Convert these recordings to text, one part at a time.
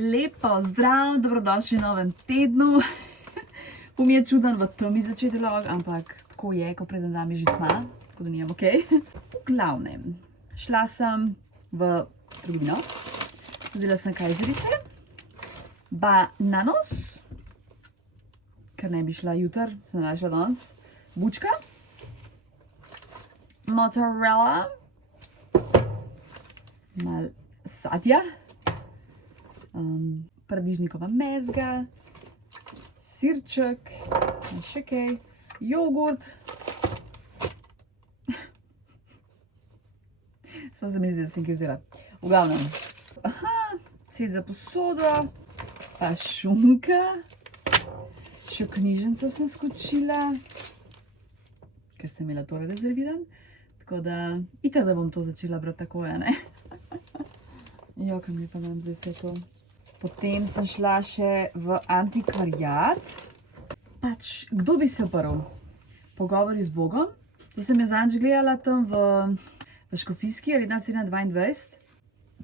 Lepo zdrav, dobrodošli v novem tednu. Mi je čuden v temi začeti vlog, ampak tako je, ko pred nami že tma, tako da nijem ok. V glavnem, šla sem v trgovino, vzela sem kajzerice, bananos, ker ne bi šla jutr, sem našla danes, bučka, mozzarella, malo sadja, paradižnikova mezga, sirček, še kaj, jogurt. Smo se mi zdi, da sem kaj vzela. V glavnem, set za posodo, pa šunka, še knjižnico sem skočila, ker sem imela tole rezerviran, tako da, itak da bom to začela brati takoj, ne? Jo, kam mi pa dam zdaj vse to. Potem sem šla še v antikvariat. Pač, kdo bi se oprl? Pogovori z Bogom. To sem jaz zadnjič gledala tam v Škofijski, ali 1722.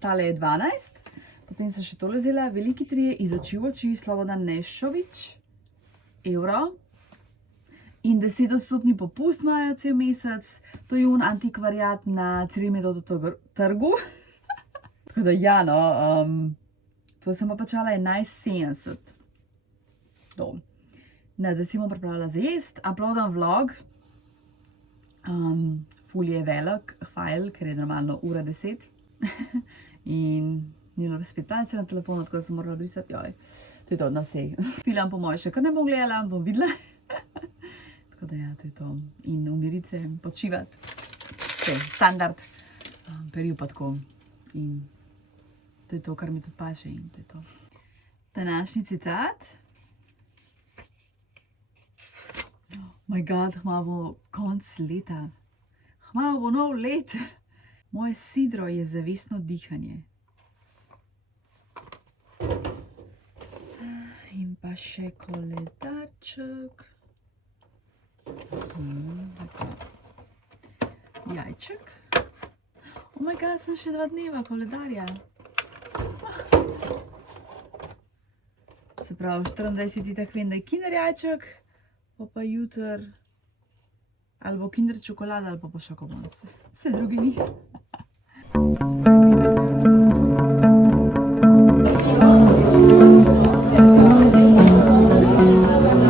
Tale je 12. Potem sem še tole vzela, Veliki trije iz oči v oči, Slobodan Nešović, evro. In 10% popust imajo cel mesec. To je antikvariat na Cirilmetodu trgu. Tako da ja, no, to sem pa plačala 11,70. Zdaj si bom pripravila za jest, uploadam vlog. Ful je velik file, ker je normalno ura 10. In ni bilo spet palce na telefonu, tako da sem morala brisati. Joj, to je to, na sej. Film po moje še kar ne bom gledala, bom videla. Tako da ja, to je to. In umiriti se, počivati. Standard. Peril pa tako. In to je to, kar mi tudi paše in to je to. Današnji citat. Oh my god, hmalo bo konc leta. Hmalo bo nov let. Moje sidro je zavestno dihanje. In pa še koledarček. Jajček. Oh my god, sem še 2 dneva koledarja. Se pravi, 24. tak vem, da je kinder jajček, pa jutr ali bo kinder čokolada ali pa šokobons. Vse drugi ni.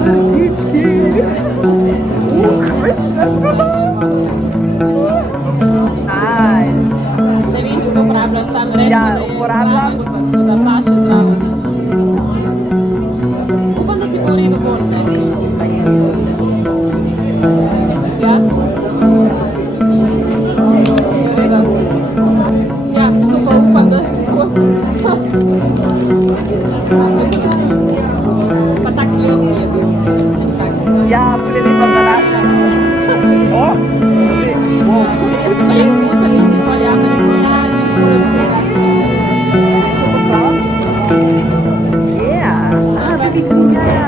Prtički! Christmas cologne! Nice! Ne vem, če to uporabljaš sam reči, Ja, uporabljam. da paše zdravo. Upam, da ti bo redo bolj, ne? Ja? Ja, to pa upam, da pa tak lep je bil. Ja, bude lepa današnja. O! Pa je kuter in ti pa ja,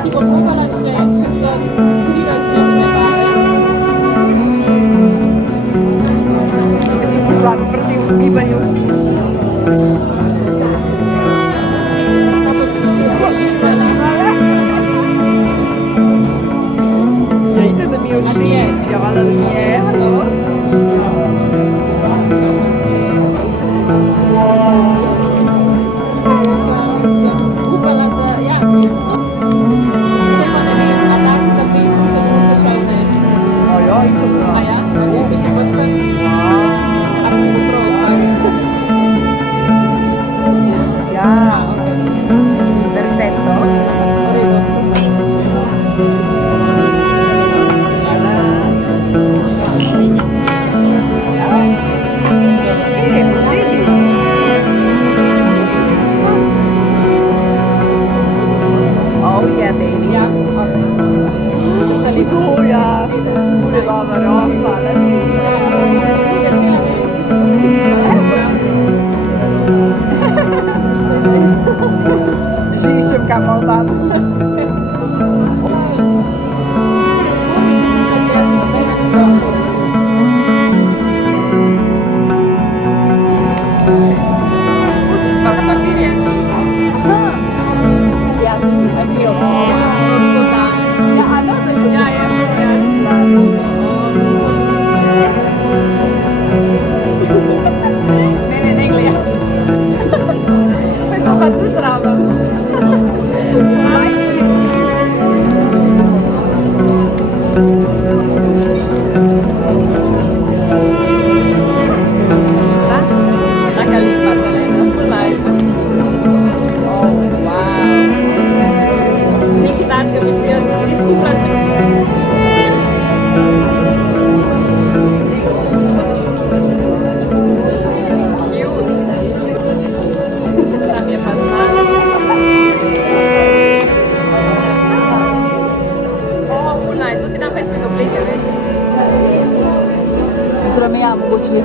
ti bo kupala še so 3 različne barve. Jaz sem poslala proti gibanju. Ja, itak da mi je všeč, ja, valjda da mi je, no. Upala, da ja, pa ne vem, na taki zapisi se bo šel, ne? Ojoj, to A ja? Ti še kot kaj? A bi se zapravo,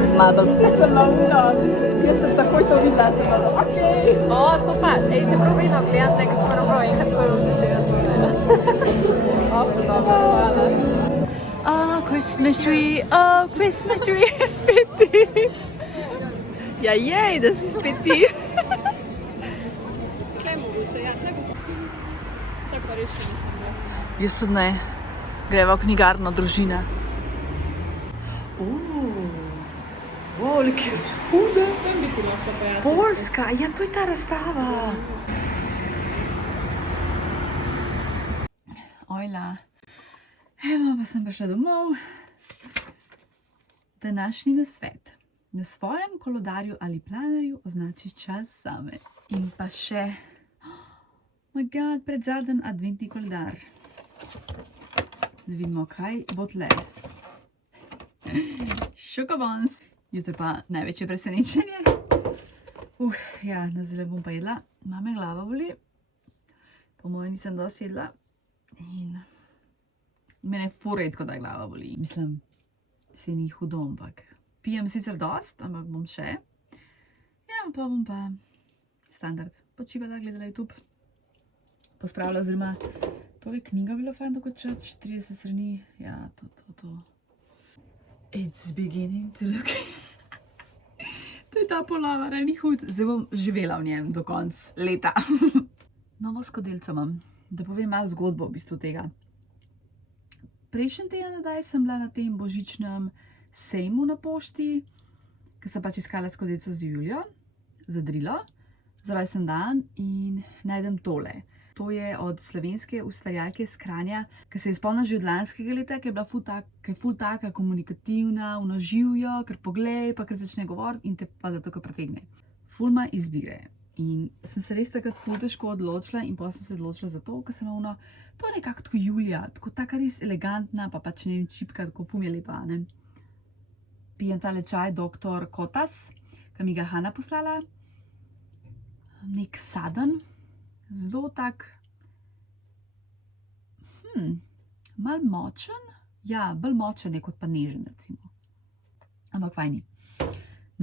sem malo bolj. Jaz sem takoj to videla, sem malo, okej. O, to pa, ej, te prav vedno gledam, zdaj, ko smo na prav enkrat prvo začeli zunaj. Dobro, hvala. Oh, Christmas tree, spet ti. Ja, jej, da si spet ti. Kaj mogoče, ja, ne bo. Vse pa res še nisem bila. Jaz tudi ne. Greva v knjigarno družina. Volki, huda. Sem bi ti lahko pojasnila. Poljska, ja, to je ta razstava. Ojla. Evo, pa sem prišla domov. Današnji nasvet. Na svojem koledarju ali planerju označi čas zame. In pa še, oh my god, predzadnji adventni koledar. Da vidimo, kaj bo tle. Šokobons. Jutro pa največje presenečenje. Ja, na zelo bom pa jedla. Mame glava boli. Po mojem nisem dosti jedla. In mene ful redko, da glava boli. Mislim, se ni hudo, ampak pijem sicer dost, ampak bom še. Ja, pa bom pa standard počivala, gledala YouTube. Pospravila, oziroma tole knjiga bilo fajn dokončati, 30 strani. Ja, to. It's beginning to look. To je ta polovar, ni hud. Zdaj bom živela v njem do konca leta. Novo skodelico imam, da povem malo zgodbo v bistvu tega. Prejšnji teden nadaj sem bila na tem božičnem sejmu na pošti, ker sem pač iskala skodelico z Julijo, za Drilo, za rojsten dan in najdem tole. To je od slovenske ustvarjalke iz Kranja, ki se je spomnila že od lanskega leta, ki je bila ful taka komunikativna, vnoživjo, ker poglej, pa ker začne govoriti in te pa da tako pretegne. Ful ima izbire. In sem se res takrat ful težko odločila in potem sem se odločila za to, ker sem imela to je nekako tako Julija, tako taka res elegantna, pa pač ne vem, čipka, tako ful mi je lepa, ne. Pijem tale čaj Dr. Kotas, ki mi ga Hana poslala. Nek saden. Zelo tak, malo močen, ja, bolj močen je kot pa nežen, recimo. Ampak fajni.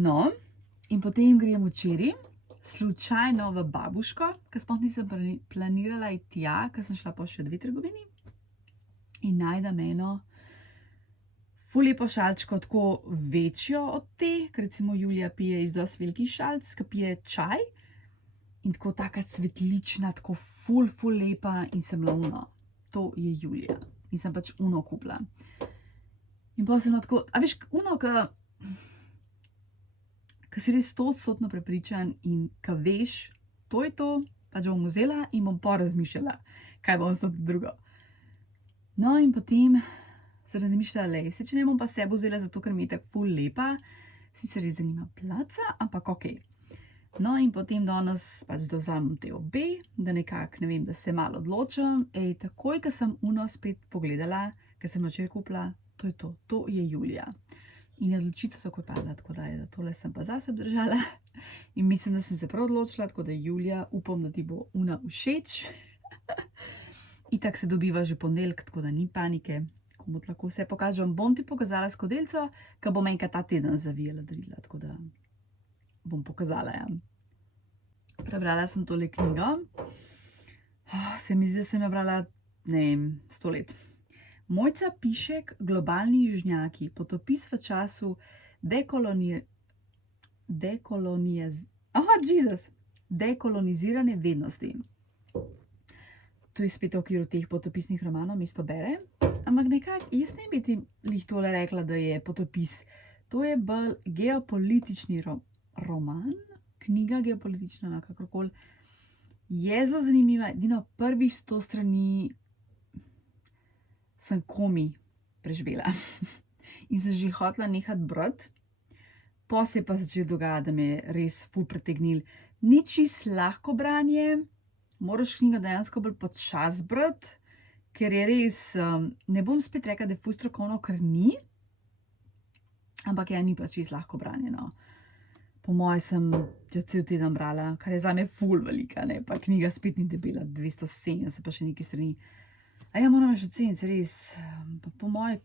No, in potem grem včeraj, slučajno v Babuško, ker sploh nisem planirala iti tja, ker sem šla po še 2 trgovini in najdem eno ful lepo šalčko, tako večjo od te, ker recimo Julija pije iz dosti velikih šalc, ki pije čaj. In tako taka cvetlična, tako ful lepa in sem bila uno. To je Julija. In sem pač uno kupila. In pa sem tako, a veš, uno, ki si res 100% prepričan in ki veš, to je to, pač bom vzela in bom porazmišljala, kaj bom s to drugo. No in potem sem razmišljala, lej, se če ne bom pa sebe vzela zato, ker mi je tako ful lepa, sicer res zanima placa, ampak okej. No in potem danes pač dozamem te obe, da nekako, ne vem, da se malo odločim. Ej, takoj, ko sem uno spet pogledala, ker sem včeraj kupila, to je to je Julija. In je odločitev takoj padla, tako da je, da tole sem pa zase držala. In mislim, da sem se prav odločila, tako da Julija, upam, da ti bo una všeč. Itak se dobiva že ponedeljek, tako da ni panike. Ko bo lahko vse pokažem, bom ti pokazala skodelico, ki bom enkrat ta teden zavijala Drila, tako da bom pokazala, ja. Prebrala sem tole knjigo. Se mi zdi, da sem jo brala, ne vem, 100 let. Mojca Pišek, Globalni južnjaki, potopis v času dekolonizirane vednosti. To je spet v okviru teh potopisnih romanov, mesto bere. Ampak nekako, jaz ne bi ti lih tole rekla, da je potopis. To je bolj geopolitični roman, knjiga geopolitična, kakorkoli. Je zelo zanimiva, edino prvih 100 strani sem komi preživela. In sem že hotela nehati brati, po se je pa začelo dogajati, da me je res ful pretegnil. Ni čisto lahko branje, moraš knjigo dejansko bolj počasi brati, ker je res, ne bom spet rekla, da je ful strokovno, ker ni, ampak ja, ni pa čisto lahko branje, no. Po moje sem jo cel teden brala, kar je zame ful velika, ne, pa knjiga spet ni debela, 270 pa še nekaj strani. A ja, moram še oceniti, res, pa po moje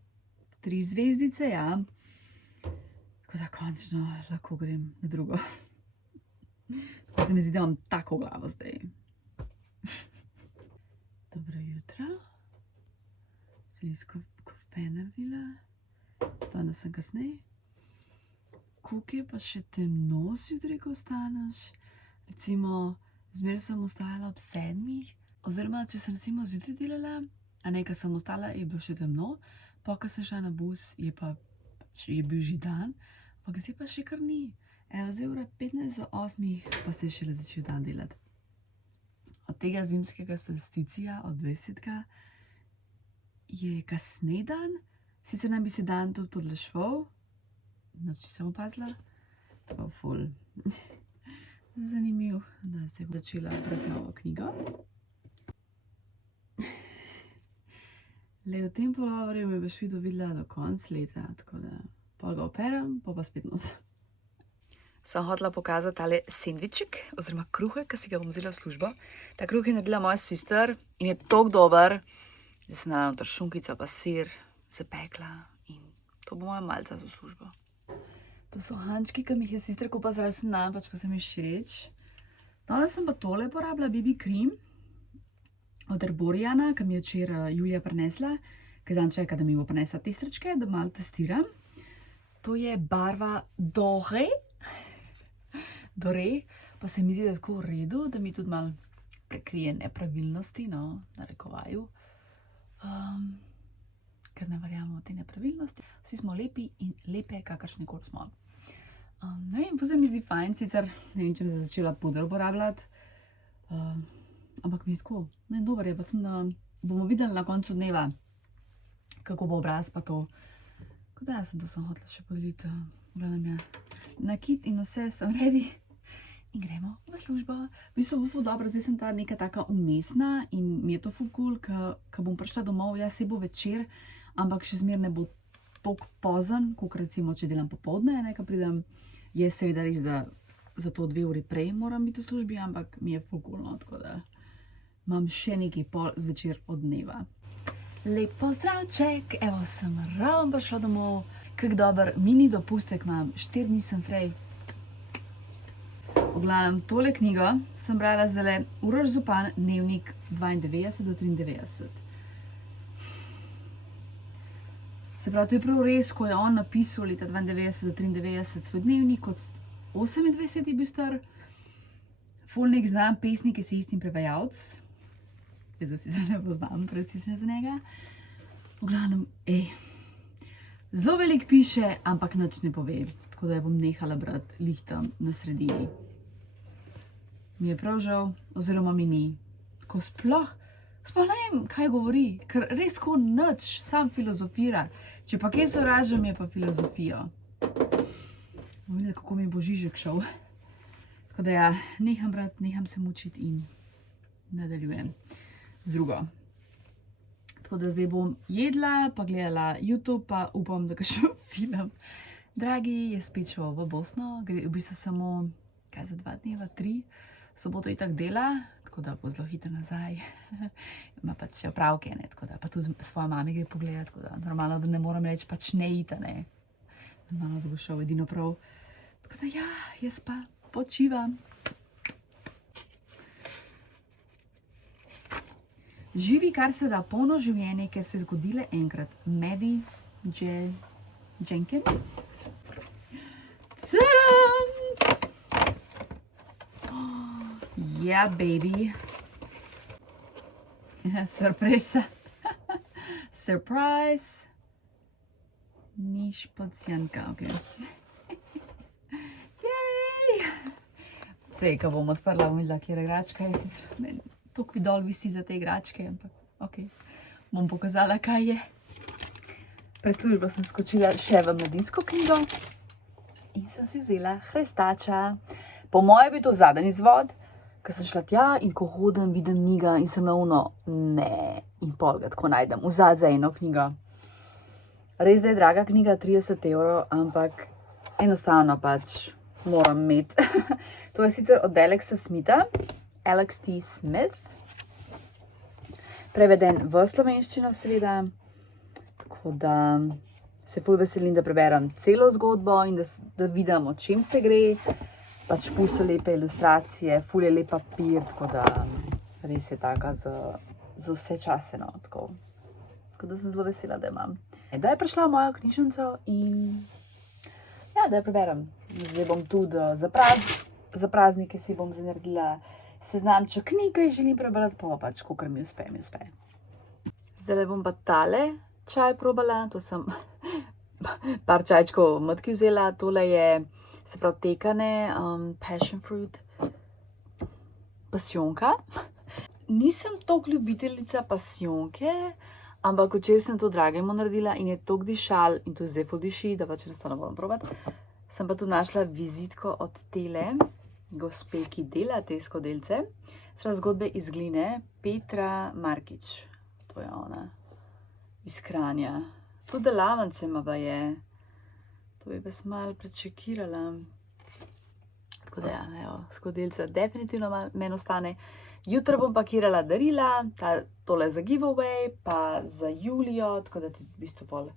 3 zvezdice, ja. Tako Tako da končno lahko grem na drugo. Tako se mi zdi, da imam tako glavo zdaj. Dobro jutro. Si res kofe naredila. Danes sem kasneje. Koliko je pa še temno zjutraj, ko vstaneš? Recimo, zmeraj sem ostala ob 7. Oziroma, če sem recimo zjutraj delala, a ne, ko sem ostala, je bilo še temno. Pa, ko sem šla na bus, je bil že dan. Ampak zdaj pa še kar ni. Evo, zdaj ura 7:45, pa se je šele začel dan delati. Od tega zimskega solsticija, od 20. je kasnej dan. Sicer naj bi se dan tudi podlašval. Noč sem opazila. To je ful zanimiv, da se je začela brati novo knjigo. Le v tem polovorju me boš videla do konca leta, tako da pol ga operem, pa spet nos. Sem hotela pokazati tale sendviček, oziroma kruhek, ki si ga bom vzela v službo. Ta kruh je naredila moja sister in je toliko dober. Zdaj sem dala noter šunkico pa sir, zapekla in to bo moja malca za službo. To so hančki, ki mi jih je sister kupila, zdaj sem dan, pač pa se mi všeč. Danes sem pa tole porabila BB cream od Arborijana, ki mi je včeraj Julija prinesla, ker dan čaka, da mi bo prinesla testrčke, da malo testiram. To je barva Doré, pa se mi zdi, da je tako v redu, da mi tudi malo prekrije nepravilnosti, no, narekovaju. Ker ne verjamemo v te nepravilnosti. Vsi smo lepi in lepe, kakršnikoli smo. Ne vem, pa se mi zdi fajn, sicer ne vem, če bi se začela puder uporabljati. Ampak mi je tako, ne, dober je, pa tudi bomo videli na koncu dneva, kako bo obraz pa to. Tako da jaz to sem hotela še podeliti. Gledam, nakit in vse sem ready. In gremo v službo. V bistvu bo ful dobro, zdaj sem ta neka taka umestna in mi je to ful cool, ko bom prišla domov, ja, se bo večer, ampak še zmer ne bo toliko pozen, kot recimo, če delam popoldne, ne, ko pridem, je seveda res, da za to 2 uri prej moram biti v službi, ampak mi je ful cool, no, tako da imam še nekaj pol zvečer od dneva. Lep pozdravček, evo sem ravno prišla domov, kak dober mini dopustek imam, 4 dni sem frej. V glavnem, tole knjigo sem brala zdajle Uroš Zupan, dnevnik 92 do 93. Se pravi, to je prav res, ko je on napisal leta 92 do 93 svoj dnevnik, kot 28 je bil star. Ful nek znam pesnik, ki si istim prevajalc. Zdaj si ne poznam, prestične za njega. V glavnem, zelo veliko piše, ampak nič ne pove. Tako da jo bom nehala brati lih tam na sredini. Mi je prav žal, oziroma mi ni. Ko sploh ne vem, kaj govori, ker res ko nič, sam filozofira. Če pa kaj sovražim, je pa filozofijo. Bom videla, kako mi bo Žižek šel. Tako da ja, neham brati, neham se mučiti in nadaljujem z drugo. Tako da zdaj bom jedla, pa gledala YouTube, pa upam, da kakšen film. Dragi je spet šel v Bosno, gre v bistvu samo, kaj za 2 dneva, 3. Soboto itak dela, tako da bo zelo hitro nazaj. Ima pač še opravke, ne, tako da pa tudi svojo mami gre pogledati, tako da normalno, da ne moram reči pač ne ita, ne. Normalno, da bo šel edino prav. Tako da ja, jaz pa počivam. Živi kar se da polno življenje, ker se je zgodile enkrat. Maddie Jenkins. Tadam! Yeah, baby. Surprise. Surprise. Niš podsijanka, ok. Jej! Sej, ko bom odprla, bom videla, kjer je igračka. Toliko mi dol visi za te igračke, ampak ok. Bom pokazala, kaj je. Pred službo sem skočila še v mladinsko knjigo in sem si vzela Hrestača. Po moje bi to zadnji izvod, ko sem šla tja in ko hodim, vidim knjiga in sem na ono, ne, in pol ga tako najdem, vzad za eno knjigo. Res da je draga knjiga, 30 €, ampak enostavno pač moram imeti. To je sicer od Alexa Smitha, Alex T. Smith, preveden v slovenščino seveda, tako da se ful veselim, da preberem celo zgodbo in da vidim, o čem se gre. Pač ful so lepe ilustracije, ful je lep papir, tako da res je taka za vse čase, no, tako da sem zelo vesela, da imam. Da je prišla v mojo knjižnico in ja, da jo preberem. Zdaj bom tudi za praznike si bom naredila seznamček knjig, ki jih želim prebrati, pa pač, kakor mi uspe. Zdaj bom pa tale čaj probala, to sem par čajčkov matki vzela, tole je, se pravi, tekane, passion fruit, pasijonka. Nisem toliko ljubiteljica pasijonke, ampak včeraj sem to dragemu naredila in je toliko dišal in to zdaj ful diši, da pač enostavno moram probati. Sem pa tudi našla vizitko od tele gospe, ki dela te skodelice. Zgodbe iz gline, Petra Markič. To je ona, iz Kranja. Tudi delavnice ima pa je. To bi pa sem malo prečekirala. Tako da ja, evo, skodelica definitivno meni ostane. Jutro bom pakirala darila, tole za giveaway, pa za Julijo, tako da ti v bistvu pol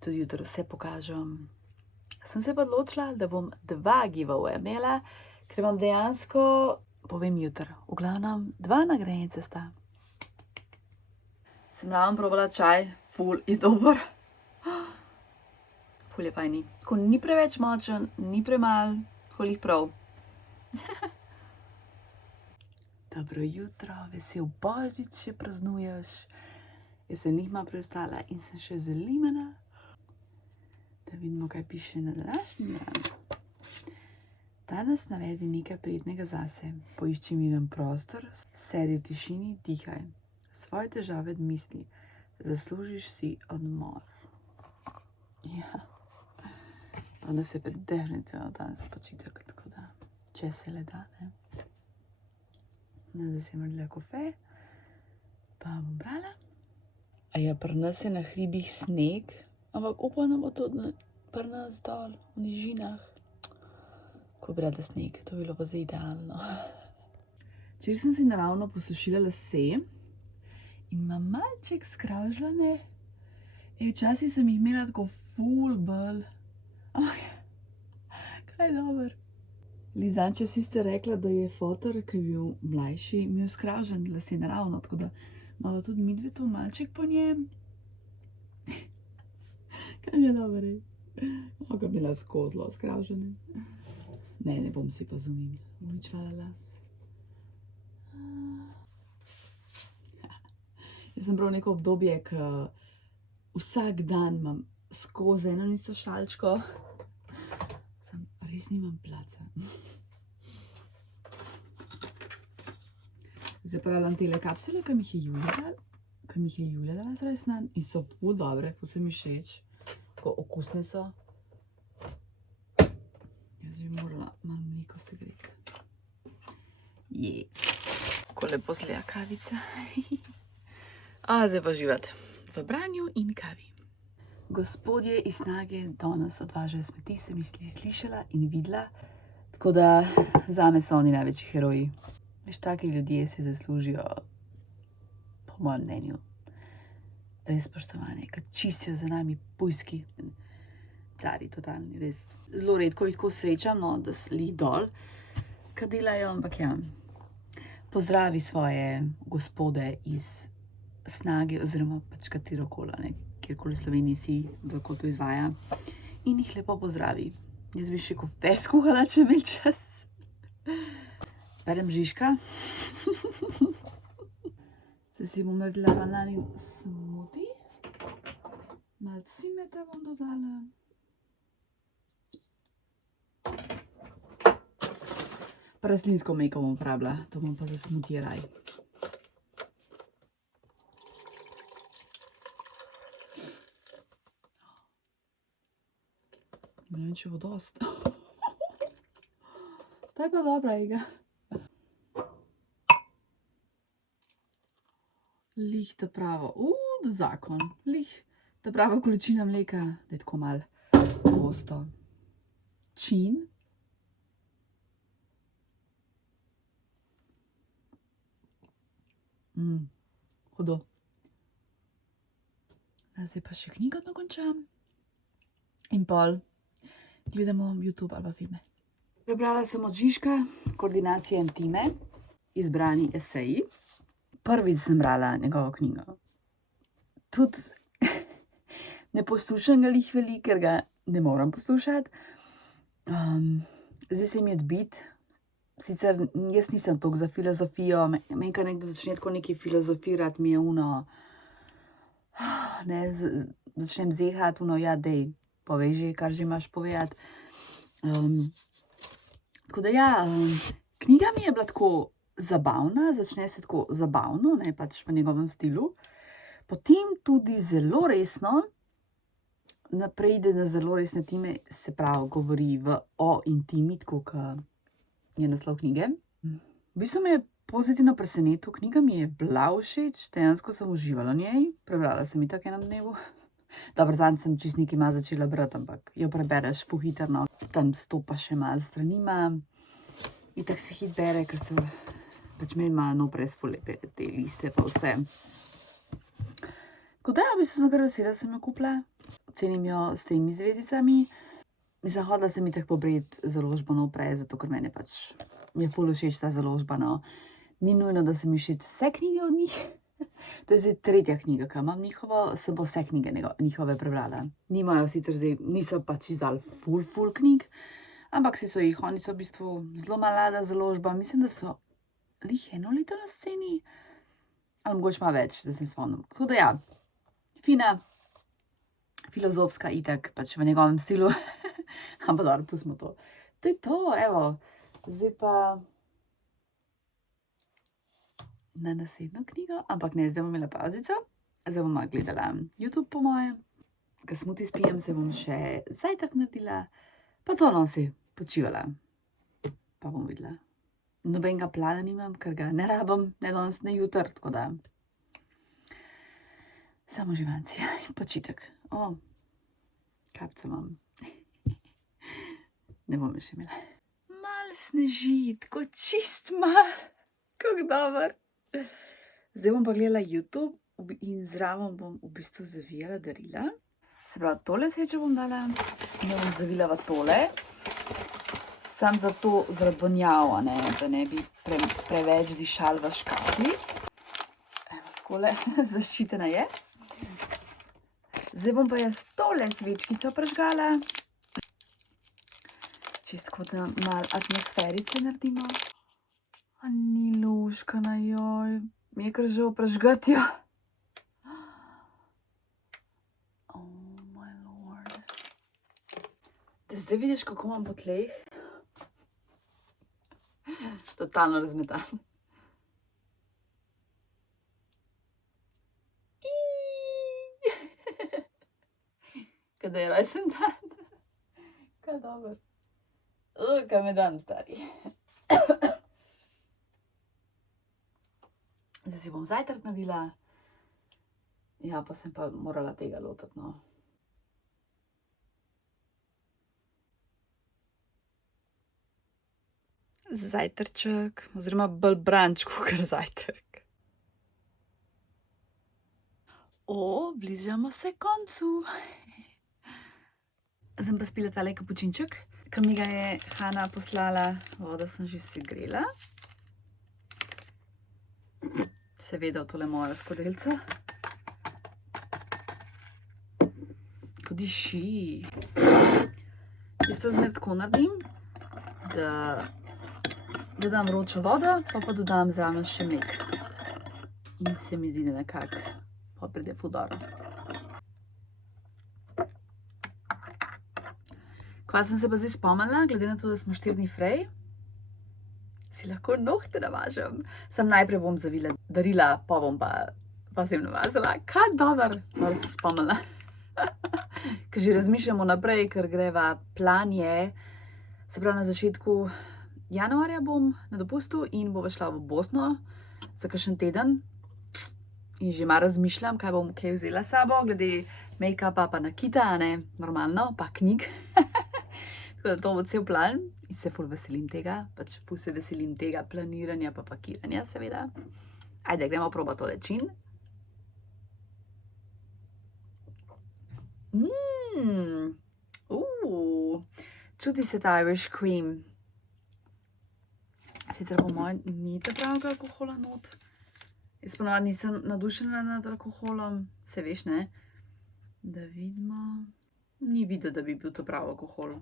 tudi jutro vse pokažem. Sem se pa odločila, da bom 2 giveaway imela, ker vam dejansko povem jutro. V glavnem 2 nagrajenca sta. Sem ravno probala čaj, ful je dober. Ful je fajni. Tako ni preveč močen, ni premal, tako lih prav. Dobro jutro, vesel Božič, če praznuješ. Jaz sem njih malo preostala in sem še zalimana. Da vidimo, kaj piše na današnji dan. Danes naredi nekaj prijetnega zase. Poišči miren prostor, sedi v tišini, dihaj. Svoje težave odmisli. Zaslužiš si odmor. Ja. Danes je pa definitivno dan za počitek, tako da, če se le da, ne. Zdaj si naredila kafe, pa bom brala. Ja, pri nas je na hribih sneg, ampak upam, da bo tudi pri nas dol, v nižinah. Ko bi rada sneg, to bi bilo pa zdaj idealno. Včeraj sem si naravno posušila lase in imam malček skravžljane. Včasih sem jih imela tako ful bolj. Kaj je dober. Lizanče, si ste rekla, da je fotor, ki je bil mlajši, imel skravžen lase naravno, tako da malo tudi midve to malček po njem. Kaj mi je dober, Ga bi bila skozlo skravžene. Ne bom si pa zunim uničvala las. Jaz sem prav neko obdobje, ko vsak dan imam skozi eno isto šalčko. Res nimam placa. Zdaj pravljam tele kapsule, ki mi jih je Julija dala za rojstni dan in so ful dobre, ful so mi všeč. Tako okusne so. Jaz bi morala malo mleko segreti. Tako lepo zgleda kavica. Zdaj pa živeti v branju in kavi. Gospodje iz Snage danes odvažajo smeti, sem jih slišala in videla, tako da zame so oni največji heroji. Veš, taki ljudje si zaslužijo, po mojem mnenju, res spoštovanje, ker čistijo za nami pujski. Cari totalni, res. Zelo redko jih tako srečam, no, da lih dol, kad delajo, ampak ja. Pozdravi svoje gospode iz Snage oziroma pač katerokoli, ne. Kjerkoli v Sloveniji si, kdorkoli to izvaja, in jih lepo pozdravi. Jaz bi še kafe skuhala, če imel čas. Berem Žižka. Zdaj si bom naredila bananin smuti. Malo cimeta bom dodala. Pa rastlinsko mleko bom uporabila, to bom pa za smuti raj. Ne vem, če bo dost. Ta je pa dobra, Iga. Lih ta pravo, zakon. Lih ta prava količina mleka, da je tako malo gosto. Čin. Hudo. Zdaj pa še knjigo dokončam. in pol gledamo YouTube ali pa filme. Prebrala sem od Žižka Koordinacije intime, izbrani eseji. Prvič sem brala njegovo knjigo. Tudi ne poslušam ga lih veliko, ker ga ne moram poslušati. Zdaj se mi je odbit. Sicer jaz nisem toliko za filozofijo, meni kar nekdo začne tako nekaj filozofirati, mi je začnem zehati, ja, dej, povej že, kar že imaš povedati. Tako da ja, knjiga mi je bila tako zabavna, začne se tako zabavno, ne pač v njegovem stilu. Potem tudi zelo resno, naprej ide na zelo resne teme, se pravi, govori o intimi, tako kot je naslov knjige. V bistvu me je pozitivno presenetil, knjiga mi je bila všeč, dejansko sem uživala v njej, prebrala sem ji tako enem dnevu. Dobro, zanj sem čist nekaj malo začela brati, ampak jo prebereš pohitrno, tam stopa še malo stranima. Itak se hit bere, ker so pač meni ima nopres ful lepe te liste pa vse. Tako da, v bistvu sem kar vesela, sem jo kupila. Cenim jo s temi zvezdicami. Mislim, hodila sem itak pobret založbo Nopres, zato ker meni pač mi je ful všeč ta založba, no. Ni nujno, da se mi všeč vse knjige od njih. To je zdaj tretja knjiga, ki imam njihovo, sem pa vse knjige njihove prebrala. Nimajo sicer zdaj, niso pač izdali ful knjig, ampak so jih, oni so v bistvu zelo mlada založba, mislim, da so lih 1 leto na sceni, ali mogoče malo več, da se spomnim. Tako da ja, fina, filozofska itak, pač v njegovem stilu, ampak dobro, pustimo to. To je to, evo, zdaj pa na naslednjo knjigo, ampak ne, zdaj bom imela pauzico, zdaj bom gledala YouTube po moje, ker smuti spijem, se bom še zajtrk naredila, pa to no si počivala, pa bom videla. Nobenega plana nimam, ker ga ne rabim, ne danes, ne jutr, tako da samo živancija in počitek. Kapco imam. Ne bom še imela. Mal sneži, tako čist mal, kako dober. Zdaj bom pa gledala YouTube in zraven bom v bistvu zavijala darila. Se pravi, tole svečo bom dala in jo bom zavila v tole. Sam zato zaradi vonjav, da ne bi preveč dišal v škatli. Evo, takole zaščitena je. Zdaj bom pa jaz tole svečkico prižgala. Čisto kot da malo atmosferice naredimo. A ni luškana, joj. Mi je kar žal prižgati, jo. Oh my lord. Da zdaj vidiš, kako imam po tleh. Totalno razmetan. Kada je rojsten dan. Kaj dober. Kaj me dan, stari. Zdaj si bom zajtrk naredila. Ja, pa sem pa morala tega lotiti, no. Zajtrček, oziroma bolj branč, kakor zajtrk. Bližamo se koncu. Zdaj pa spila tale kapučinček, ki mi ga je Hana poslala. Voda sem že segrela. Seveda v tole mojo skodelico. Ko diši. Jaz to zmer tako naredim, da dodam vročo vodo, pa dodam zraven še mlek. In se mi zdi, da nekako pa pride ful dobro. Kva sem se pa zdaj spomnila, glede na to, da smo 4 dni fraj, si lahko nohte namažem. Sam najprej bom zavila darila, pa bom pa sem namazala. Kaj dober, malo se spomnila. Ker že razmišljamo naprej, ker greva, plan je, se pravi na začetku januarja bom na dopustu in bova šla v Bosno za kakšen teden. In že malo razmišljam, kaj bom kaj vzela s sabo, glede make-upa pa nakita, normalno, pa knjig. Tako da to bo cel plan in se ful veselim tega, pač ful se veselim tega planiranja pa pakiranja, seveda. Ajde, gremo probat tole čin. Čuti se ta Irish cream. Sicer po mojem ni ta pravega alkohola not. Jaz ponovadi nisem nadušena nad alkoholom, se veš, ne? Da vidimo. Ni videti, da bi bil to prav alkohol.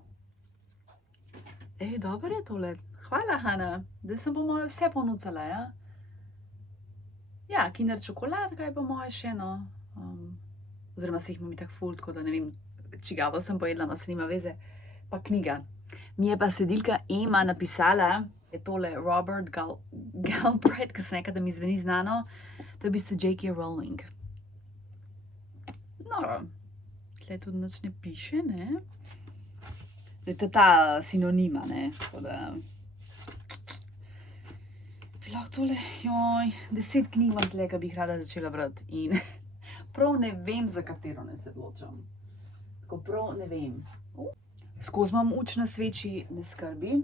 Ej, dobro je tole. Hvala, Hanna. Da sem po mojem vse ponucala, ja? Ja, Kinder čokoladka je po mojem še, no. Oziroma se jih imam tako ful, tako da ne vem, čigavo sem pojedla, no se nima veze. Pa knjiga. Mi je pa sledilka Ema napisala, je tole Robert Galbraith, ki sem rekla, da mi zveni znano. To je v bistvu J.K. Rowling. Noro. Tle tudi nič ne piše, ne? To je ta sinonima, ne? Tako da... Bi lahko tole, joj, 10 knjig imam tle, ki bi jih rada začela brati. In prav ne vem, za katero ne se odločam. Tako prav ne vem. Skozi imam uč na sveči, ne skrbi.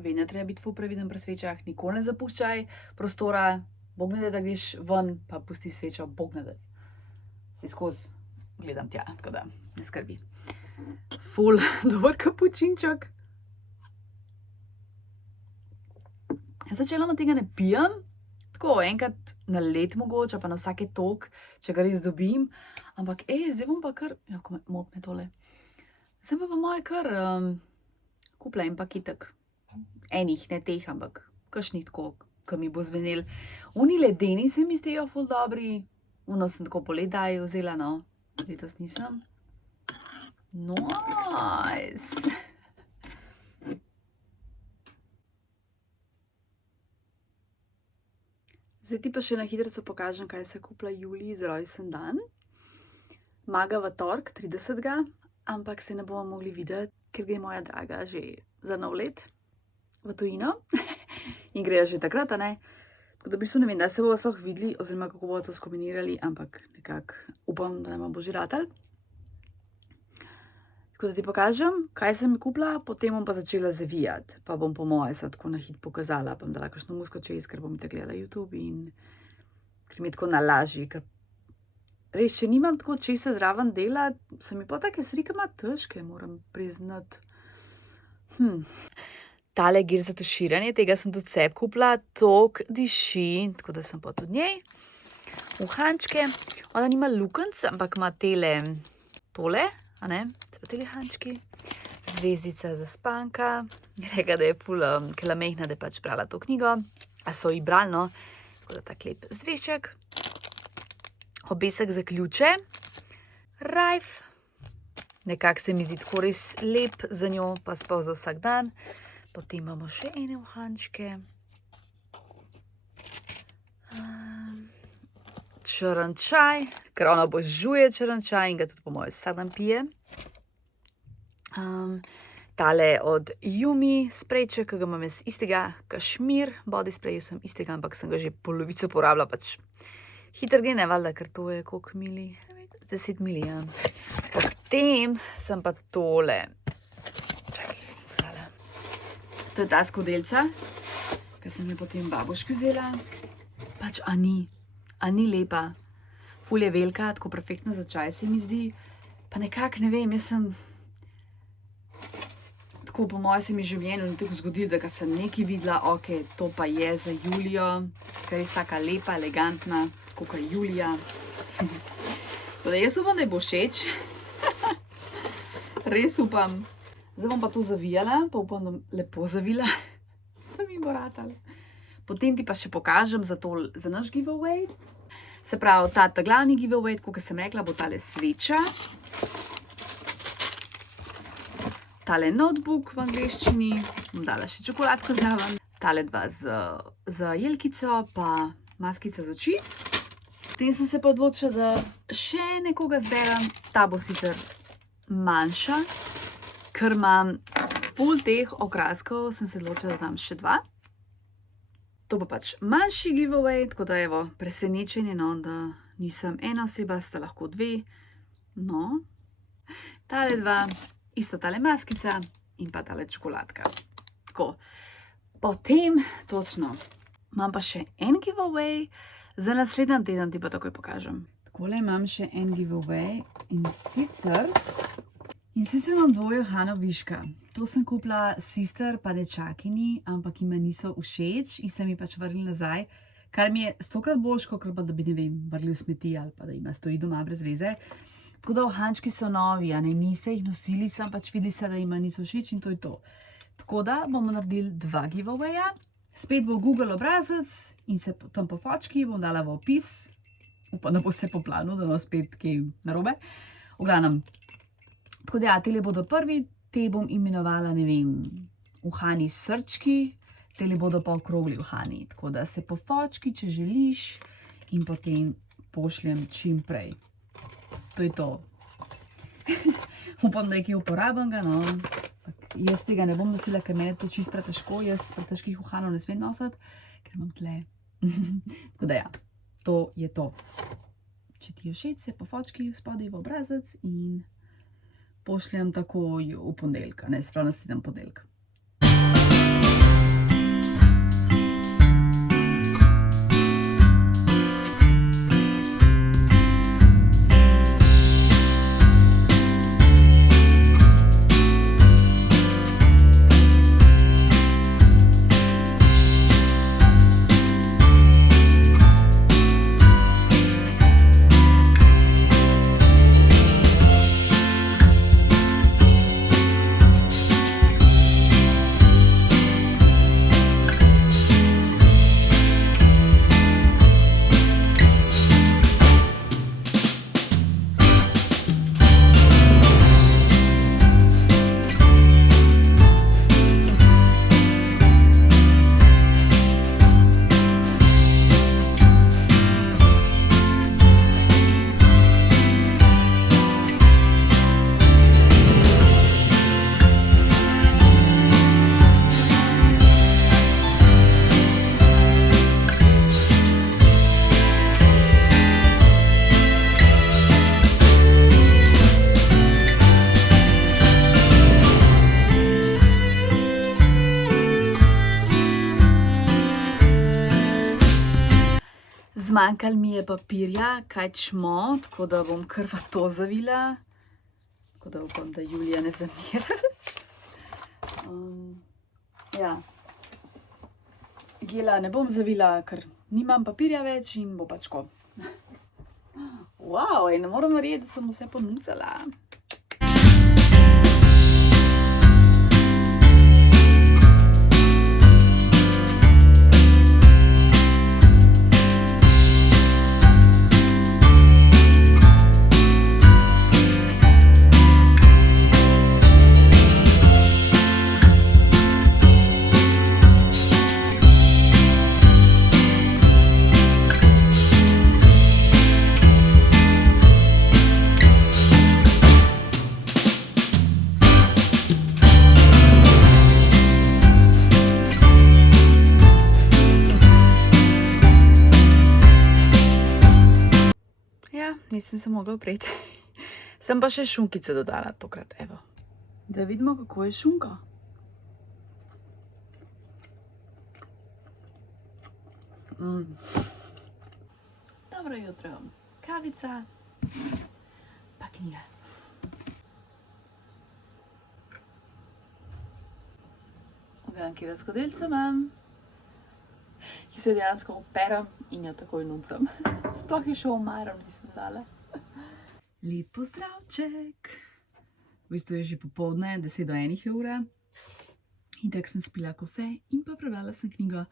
Vedno treba biti ful previden pri svečah, nikoli ne zapuščaj prostora, bog ne da greš ven, pa pusti svečo, bog ne da. Se skozi gledam tja, tako da ne skrbi. Ful dober kapučinček. Jaz začeloma tega ne pijem, tako enkrat na let mogoče, pa na vsake tok, če ga res dobim. Ampak zdaj bom pa kar, ja, ko mot me tole. Zdaj pa moje kar kupila en paketek. Enih, ne teh, ampak kakšnih tako, ki mi bo zvenel. Oni ledeni se mi zdijo ful dobri. Uno sem tako poledaj vzela, no. Letos nisem. Nice. Zdaj ti pa še na hitrico pokažem, kaj se kupila Juliji za rojsten dan. Maga v tork, 30. Ampak se ne bomo mogli videti, ker gre moja draga že za nov let v tujino. In grejo že takrat, a ne? Tako da v bistvu ne vem, da se bomo sploh videli, oziroma kako bomo to skombinirali, ampak nekako upam, da nam bo že ratalo. Tako da ti pokažem, kaj sem kupila, potem bom pa začela zavijati. Pa bom po moje se tako na hit pokazala, pa bom dala kakšno musko čez, ker bom te gledala YouTube in ker mi je tako nalažji, ker res, če nimam tako česa zraven dela, so mi pa take slike malo težke, moram priznati. Tale gel za tuširanje, tega sem tudi sebi kupila, tok diši, tako da sem pa tudi njej. Uhančke, ona nima lukenc, ampak ima tole, a ne, so pa tele hančki. Zvezdica za spanka, reka, da je ful, kela mehna, da je pač brala to knjigo, a so ji brali, no, tako da tak lep zvešček. Obesek za ključe, rajf, nekako se mi zdi tako res lep za njo, pa sploh za vsak dan. Potem imamo še ene uhančke. Črn čaj, ker ona obožuje črn čaj in ga tudi po mojem vsak dan pije. Tale od Yumi sprejček, ki ga imam jaz istega, kašmir, body spray sem istega, ampak sem ga že polovico porabila, pač hiter gre, ne valjda, ker to je koliko mili? 10 mili, ja. Potem sem pa tole. Čakaj, vzala. To je ta skodelca, ki sem jo potem babuški vzela. Pač, a ni lepa. Ful je velika, tako perfektna za čaj se mi zdi. Pa nekako, ne vem, jaz sem tako po moje se mi življenju ni tako zgodilo, da sem nekaj videla, ok, to pa je za Julijo, ker je res taka lepa, elegantna, tako kot Julija. Tako da jaz upam, da ji bo všeč. Res upam. Zdaj bom pa to zavijala, pa upam, da lepo zavila. Da mi bo ratalo. Potem ti pa še pokažem za naš giveaway. Se pravi, ta glavni giveaway, kot sem rekla, bo tale sveča. Tale notebook v angleščini, bom dala še čokoladko zraven. Tale dva z jelkico, pa maskica z oči. Potem sem se pa odločila, da še nekoga zberem. Ta bo sicer manjša, ker imam ful teh okraskov, sem se odločila, da dam še 2. To bo pač manjši giveaway, tako da evo, presenečenje, no, da nisem ena oseba, sta lahko 2. No, tale 2, isto tale maskica in pa tale čokoladka. Tako, potem, točno, imam pa še en giveaway, za naslednji teden ti pa takoj pokažem. Takole imam še en giveaway in In sicer imam dvoje Hano Viška. To sem kupila sister pa nečakini, ampak jima niso všeč in sem mi pač vrnili nazaj, kar mi je 100krat boljš, kot pa da bi, ne vem, vrli v smeti ali pa da ima stoji doma brez veze. Tako da ohančki so novi, a ne, niste jih nosili, sem pač videli se, da jima niso všeč in to je to. Tako da bomo naredili 2 giveawaya. Spet bo Google obrazec in se tam po fočki bom dala v opis. Upam, da bo vse po planu, da no spet kaj narobe. V glavnem, tako da ja, tele bodo prvi, te bom imenovala, ne vem, uhani srčki, tele bodo pa okrogli uhani. Tako da se po fočki, če želiš, in potem pošljem čim prej. To je to. Upam, da je kaj uporabenega, no. Jaz tega ne bom nosila, ker meni je to čisto pretežko. Jaz pretežkih uhanov ne smem nositi, ker imam tle. Tako da ja, to je to. Če ti je všeč, se po fočki spodaj v obrazec in pošljem takoj v ponedeljka, ne, se pravi naslednji ponedeljek. Zmanjkalo mi je papirja, kaj čmo, tako da bom kar v to zavila. Tako da upam, da Julija ne zamira. Ja. Gela ne bom zavila, ker nimam papirja več in bo pač ko. Wow, ne moram verjeti, da sem vse ponucala. Nisem se mogla upreti. Sem pa še šunkice dodala tokrat, evo. Da vidimo, kako je šunka. Dobro jutro. Kavica, pa knjiga. Pogledam, kje skodelico imam. Ki se dejansko operem in jo takoj nucam. Sploh je še omaro nisem dala. Lep pozdravček. V bistvu je že popoldne, 10 do 1 je ura. In tako sem spila kofe in pa prebrala sem knjigo.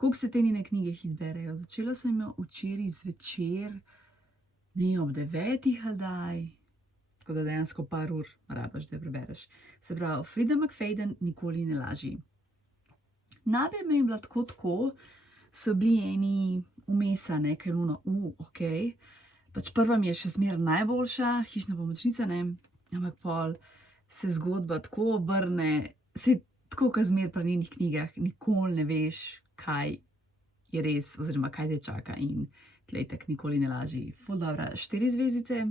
Koliko se te njene knjige hit berejo? Začela sem jo včeraj zvečer, ne ob 9 ali daj. Tako da dejansko par ur rabaš, da jo prebereš. Se pravi, Frida McFadden Nikoli ne laži. Najprej mi je bila tako, so bili eni vmesa, ne, ker ok. Pač prva mi je še zmeraj najboljša, Hišna pomočnica, ne, ampak pol se zgodba tako obrne, se tako, kot zmeraj pri njenih knjigah, nikoli ne veš, kaj je res, oziroma kaj te čaka in tlej tak Nikoli ne laži. Ful dobra, 4 zvezdice,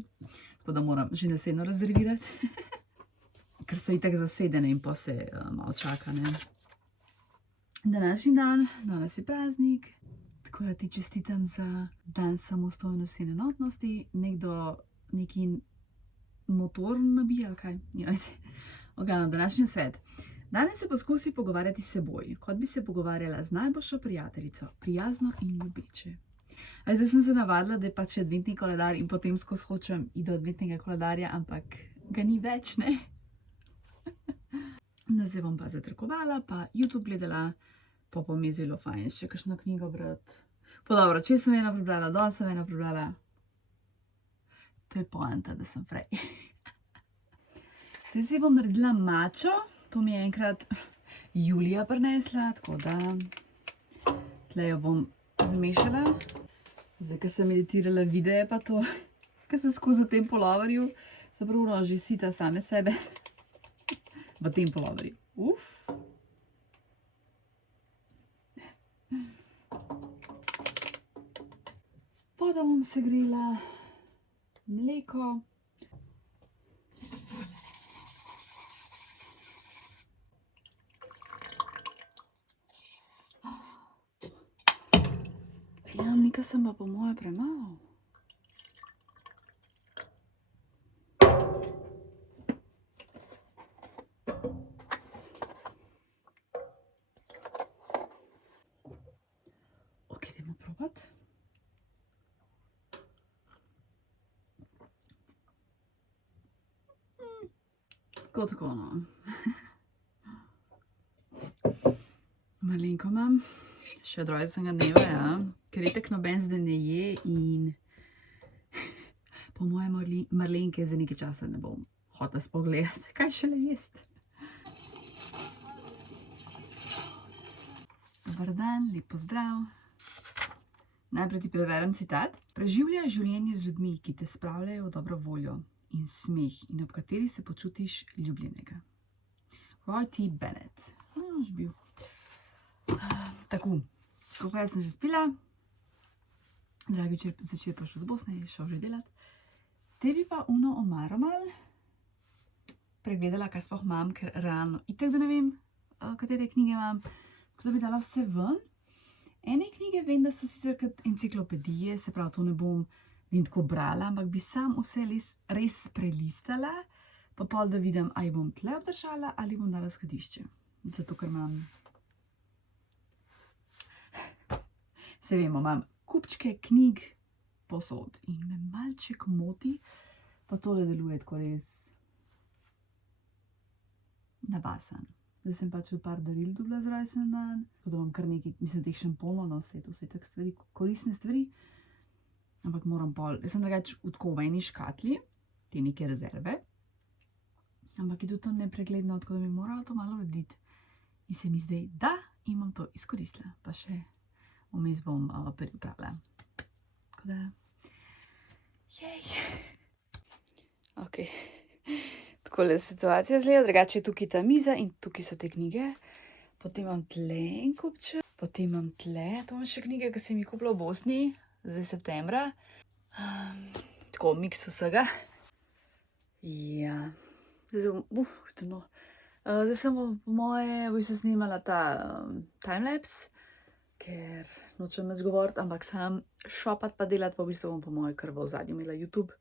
tako da moram že naslednjo rezervirati, ker se itak zasede, ne, in pa se malo čaka, ne. Današnji dan, danes je praznik, tako da ti čestitam za dan samostojnosti in enotnosti. Nekdo nekaj motor nabija ali kaj. Oglavno, današnji svet. Danes se poskusi pogovarjati s seboj, kot bi se pogovarjala z najboljšo prijateljico, prijazno in ljubeče. Zdaj sem se navadila, da je pač adventni koledar in potem skozi hočem iti do adventnega koledarja, ampak ga ni več, ne? Da se bom pa zatrkovala, pa YouTube gledala, pa bom je zelo fajn še kakšno knjigo brati. Pa dobro, če sem ena prebrala, danes sem ena prebrala. To je poanta, da sem frej. Zdaj si bom naredila mačo, to mi je enkrat Julija prinesla, tako da tle jo bom zmešala. Zdaj, ko sem editirala videe, pa to, ko sem skozi v tem poloverju, se prav že sita same sebe v tem poloverju. Potem bom segrela mleko. Ja, mleka sem pa po moje premalo. Ok, dajmo probati. Tako, no. Malenko imam. Še od rojstnega dneva, ja. Ker itak noben zdaj ne je in po moje Marlenke za nekaj časa ne bom hotela spogledati. Kaj šele jest? Dobar dan, lep pozdrav. Najprej ti preberem citat. Preživljaj življenje z ljudmi, ki te spravljajo v dobro voljo in smeh in ob kateri se počutiš ljubljenega. Roy T. Bennett. Že bil. Tako, koliko jaz sem že spila. Dragi zvečer pa šel z Bosne, je šel že delati. Zdaj bi pa uno omaro mal pregledala, kaj sploh imam, ker realno itak, da ne vem, katere knjige imam. Tako da bi dala vse ven. Ene knjige vem, da so sicer kot enciklopedije, se pravi, to ne bom tako brala, ampak bi sam vse res prelistala, pa pol, da vidim, ali bom tle obdržala, ali bom dala skladišče. Zato, ker imam, se vemo, imam kupčke knjig posod in me malček moti, pa tole deluje tako res nabasan. Zdaj sem pač v par daril dobila za rojstni dan, tako da imam kar nekaj, mislim, teh šamponov, no, vse to so tak stvari, koristne stvari. Ampak moram pol, jaz sem drugač v eni škatli, te neke rezerve, ampak je tudi tam nepregledno, tako da bi morala to malo urediti. In se mi zdaj da in bom to izkoristila, pa še vmes bom pripravila. Tako da, jej. Ok, takole situacija izgleda, drugače je tukaj ta miza in tukaj so te knjige. Potem imam tle en kupček, potem imam tle, to imam še knjige, ki sem jih kupila v Bosni, zdaj septembra. Tako, miks vsega. Ja, zdaj sem po moje v bistvu snimala ta timelapse, ker nočem več govoriti, ampak sam šopat pa delati, pa v bistvu bom po moje kar v ozadju imela YouTube.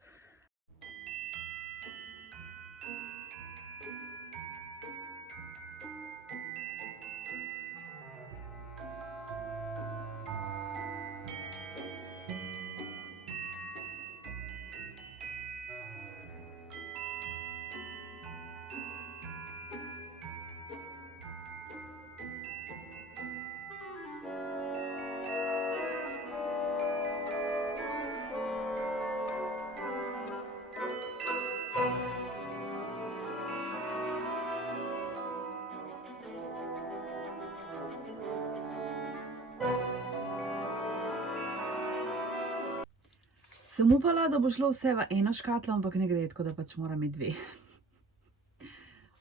Sem upala, da bo šlo vse v eno škatlo, ampak ne gre, tako da pač moram imeti dve.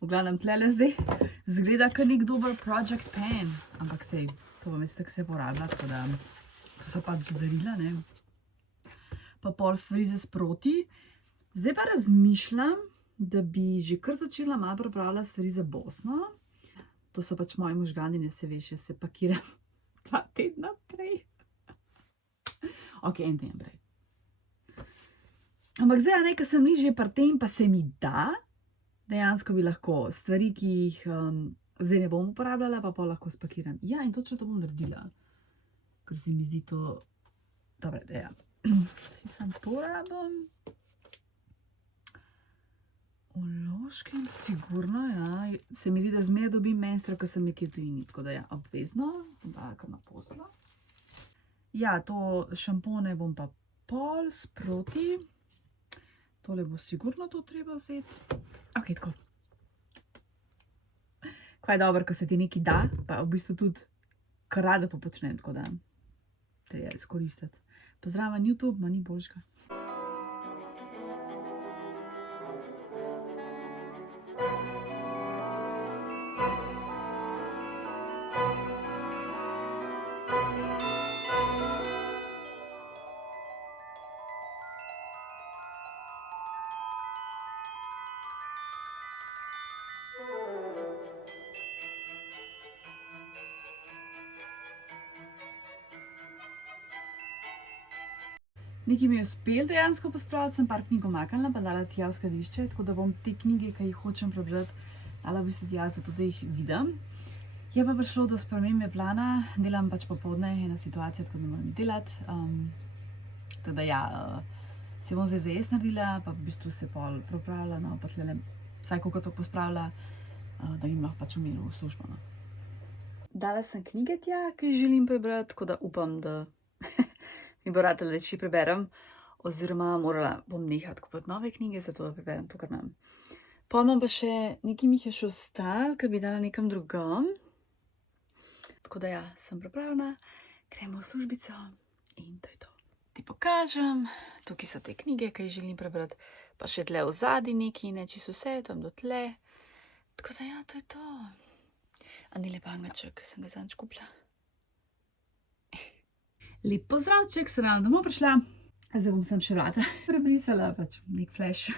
V glavnem tlele zdaj zgleda kot nek dober project pen, ampak sej, to bom jaz tako se porabila, tako da to so pač darila, ne. Pa pol stvari za sproti. Zdaj pa razmišljam, da bi že kar začela malo pripravljati stvari za Bosno. To so pač moji možgani, ne se veš, jaz se pakiram 2 tedna prej. Ok, en teden prej. Ampak zdaj, ne, ker sem ni že pri tem, pa se mi da, dejansko bi lahko stvari, ki jih zdaj ne bom uporabljala, pa lahko spakiram. Ja, in točno to bom naredila, ker se mi zdi to dobra ideja. Si sam to rabim. Vložkem, sigurno, ja. Se mi zdi, da zmeraj dobim menstruo, ker sem nekje v tujini, tako da ja, obvezno, da kar na posla. Ja, to šampone bom pa pol sproti. Tole bo sigurno to treba vzeti. Ok, tako. Kaj je dobro, ko se ti nekaj da, pa v bistvu tudi kar rada to počnem, tako da treba izkoristiti. Pozdravljen YouTube, ma ni boljšega. Nekaj mi je uspel dejansko pospraviti, sem par knjig omaknila, pa dala tja v skladišče, tako da bom te knjige, ki jih hočem prebrati, dala v bistvu tja, zato da jih vidim. Je pa prišlo do spremembe plana, delam pač popoldne, ena situacija, tako da moram delati. Tako da ja, se bom zdaj za jesti naredila, pa v bistvu se pol pripravila, no, pa tlele vsaj koliko to pospravila, da jim lahko pač v miru v službo, no. Dala sem knjige tja, ki jih želim prebrati, tako da upam, da mi bo ratalo, da še preberem, oziroma morala bom nehati kupiti nove knjige, zato da preberem to, kar imam. Pol imam pa še nekaj mi jih je še ostalo, ki bi dala nekam drugam. Tako da ja, sem pripravljena, gremo v službico in to je to. Ti pokažem, tukaj so te knjige, ki jih želim prebrati, pa še tle v zadnji nekaj, ne čisto vse, tam do tle. Tako da ja, to je to. A ni lepa angelček, sem ga zadnjič kupila. Lep pozdravček, sem ravno domov prišla. Zdaj bom sem še vrata prebrisala, pač nek flash.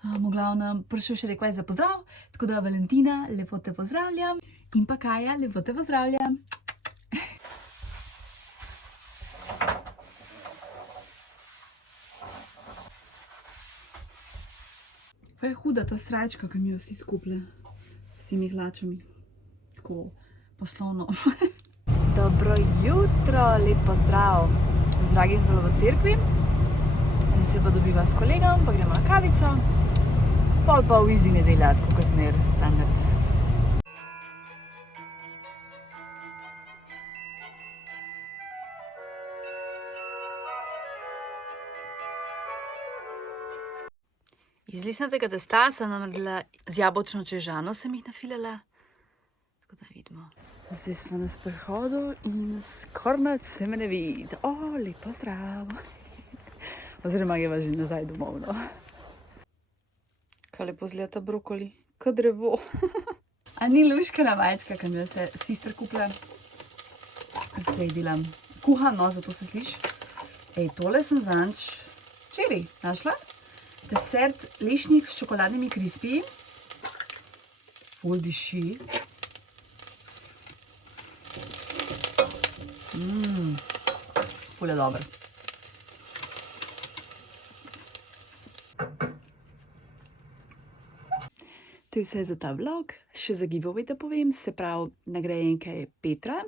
V glavnem, prišel še rekel za pozdrav, tako da Valentina, lepo te pozdravljam. In pa Kaja, lepo te pozdravljam. Pa je huda ta srajčka, ki mi jo vsi skupile s temi hlačami. Tako poslovno. Dobro jutro, lep pozdrav. Zdragi zelo v cerkvi. Zdaj se pa dobiva s kolegom, pa gremo na kavico. Pol pa v izi nedelja, tako kot zmer, standard. Iz listnatega testa sem naredila z jabolčno čežano, sem jih nafilala. Tako da vidimo. Zdaj smo na sprehodu in skoraj se me ne vidi. O, lep pozdrav. Oziroma greva že nazaj domov, no. Kaj lepo izgleda ta brokoli. Kot drevo. A ni luškana majčka, ki mi jo se sister kupila. Zdaj delam kuhan, no, zato se sliši. Ej, tole sem zadnjič včeraj našla. Desert lešnik s čokoladnimi krispiji. Ful diši. Ful je dober. To je vse za ta vlog. Še za giveaway da povem, se pravi, nagrajenka je Petra,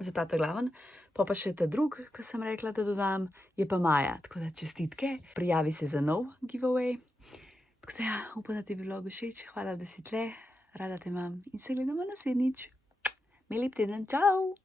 za ta glaven, pa še ta drug, ki sem rekla, da dodam, je pa Maja, tako da čestitke. Prijavi se za nov giveaway. Tako da ja, upam, da ti je vlog všeč. Hvala, da si tle, rada te imam in se gledamo naslednjič. Imej lep teden, čau!